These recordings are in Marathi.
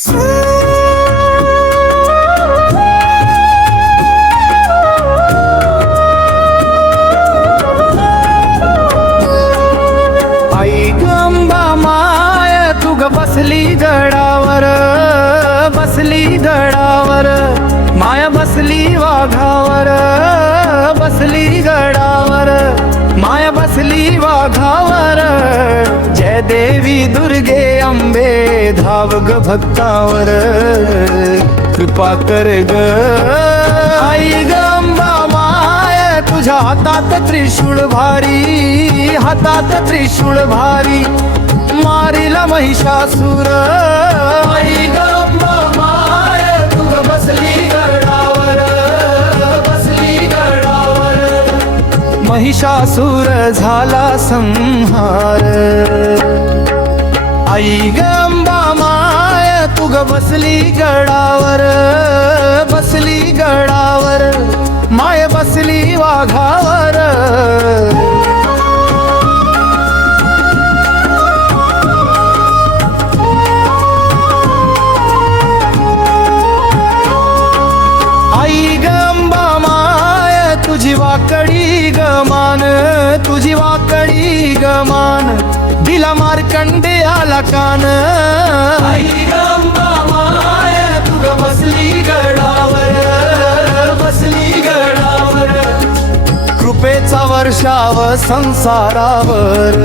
आई गंबा माय तुग बसली गडावर, बसली गडावर, माया बसली वाघावर, बसली गडावर, माया बसली वाघावर. जय देवी दुर्गे अंबे धाव ग भक्तावर, कृपा कर ग आई गंबा माय. तुझ्या हातात त्रिशूळ भारी, हातात त्रिशूळ भारी, मारिला महिषासुर. आई गंबा माय तुग बसली गडावर, बसली गडावर, महिषासुर झाला संहार. आई गंबा माय तुग बसली गडावर, बसली गडावर, माय बसली वाघावर. आई गंबा माय तुझी वाकडी गमान, तुझी वाकडी गमान, दिला मार्कंडे आला कान. आई गंबा माय तुग बसली गडावर, बसली गडावर, कृपेचा वर्षाव संसारावर.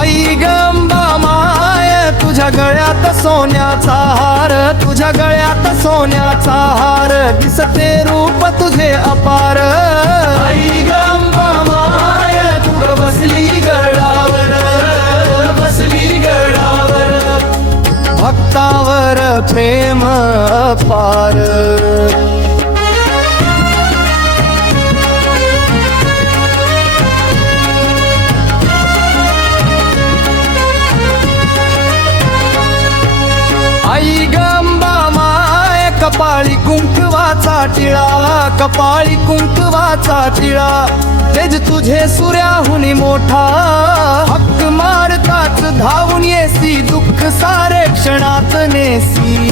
आई गंबा माय तुझ्या गळ्यात सोन्याचा हार, तुझ्या गळ्यात सोन्याचा हार, दिसते रूप तुझे अपार. आई गंबा माय तुग बसली गडावर, बसली गडावर, भक्तावर प्रेम पार. आई गंबा माय कपाळी कुंकवाचा टिळा, कपाळी कुंकवाचा टिळा, तेज तुझे सूर्याहुनी मोठा. हक्क मारताच धावून येसी, दुःख सारे क्षणात नेसी.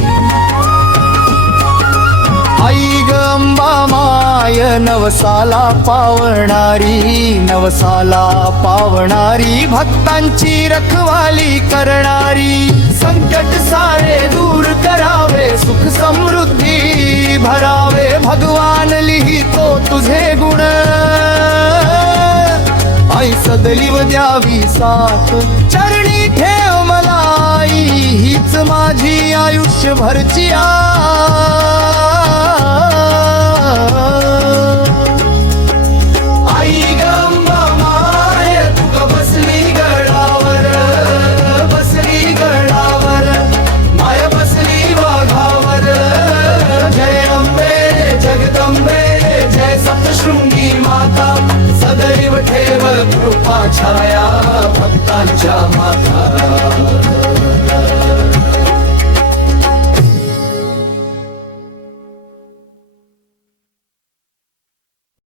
आई गंबा माय नवसाला पावणारी, नवसाला पावणारी, भक्तांची रखवाली करणारी. संकट सारे दूर करावे, सुख समृद्धी भरावे, भगवान लिहितो तुझे गुण. आई सदैव द्यावी साथ, चरणी ठेव मला आई, हीच माझी आयुष्यभरची आई गंबा माय तुग बसली गडावर, बसली गडावर, माय बसली वाघावर. जय अंबे जगदंबे जय सप्तशृंगी माता, सदैव ठेव कृपा छाया भक्तांच्या माता.